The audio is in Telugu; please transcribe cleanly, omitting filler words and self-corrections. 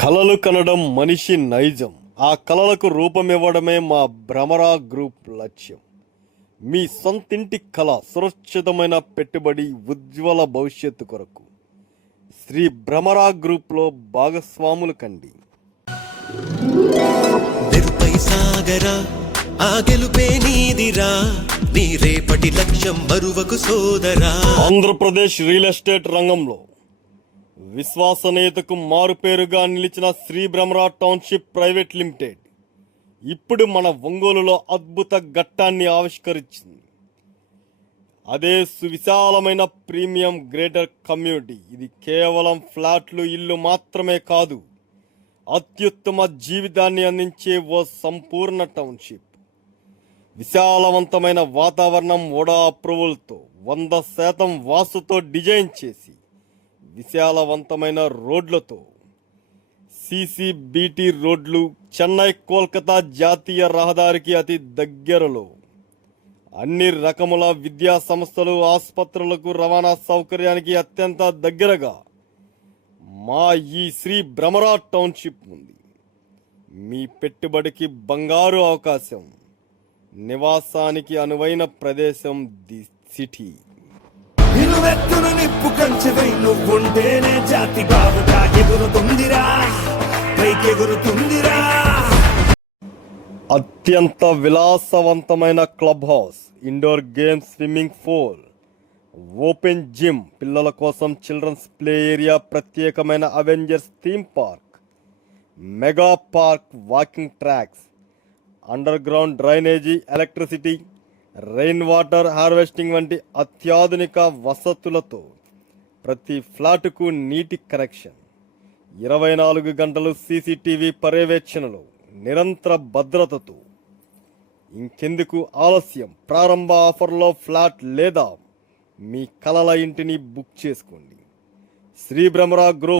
కలలు కనడం మనిషి నైజం. ఆ కలలకు రూపమివ్వడమే మా భ్రమరా గ్రూప్ లక్ష్యం. మీ సొంతింటి కళ, సురక్షితమైన పెట్టుబడి, ఉజ్వల భవిష్యత్తు కొరకు శ్రీ భ్రమరా గ్రూప్లో భాగస్వాములు కండి. వెరుపై సాగరా, ఆ గెలుపే నీదిరా, నీ రేపటి లక్ష్యం మరువకు సోదరా. ఆంధ్రప్రదేశ్ రియల్ ఎస్టేట్ రంగంలో విశ్వసనీయతకు మారుపేరుగా నిలిచిన Shri Bhramara township private limited ఇప్పుడు మన ఒంగోలులో అద్భుత ఘట్టాన్ని ఆవిష్కరించింది. అదే సువిశాలమైన ప్రీమియం గ్రేటర్ కమ్యూనిటీ. ఇది కేవలం ఫ్లాట్లు, ఇల్లు మాత్రమే కాదు, అత్యుత్తమ జీవితాన్ని అందించే ఓ సంపూర్ణ టౌన్షిప్. విశాలవంతమైన వాతావరణం, ఓడా అప్రూవల్తో 100% వాస్తుతో డిజైన్ చేసి, విశాలవంతమైన రోడ్లతో, CCBT రోడ్లు, చెన్నై కోల్కతా జాతీయ రహదారికి అతి దగ్గరలో, అన్ని రకముల విద్యా సంస్థలు, ఆసుపత్రులకు రవాణా సౌకర్యానికి అత్యంత దగ్గరగా మా ఈ శ్రీ భ్రమరా టౌన్షిప్ ఉంది. మీ పెట్టుబడికి బంగారు అవకాశం, నివాసానికి అనువైన ప్రదేశం, ది సిటీ. నిలువెత్తున నిప్పు కంచెవై నువ్వుంటేనే జాతి బావుగా ఎగురుతుందిరా, పైకెగురుతుందిరా. అత్యంత విలాసవంతమైన club house, indoor games, swimming pool, open gym, పిల్లల కోసం చిల్డ్రన్స్ ప్లే ఏరియా, ప్రత్యేకమైన Avengers theme park, mega park, walking tracks, underground drainage, electricity, rain water harvesting వంటి అత్యాధునిక వసతులతో ప్రతి ఫ్లాటుకు నీటి కనెక్షన్, 24 గంటలు CCTV పర్యవేక్షణలో, నిరంతర భద్రతతో. ఇంకెందుకు ఆలస్యం? ప్రారంభ ఆఫర్లో ఫ్లాట్ లేదా మీ కలల ఇంటిని బుక్ చేసుకోండి. శ్రీ భ్రమరా గ్రూప్.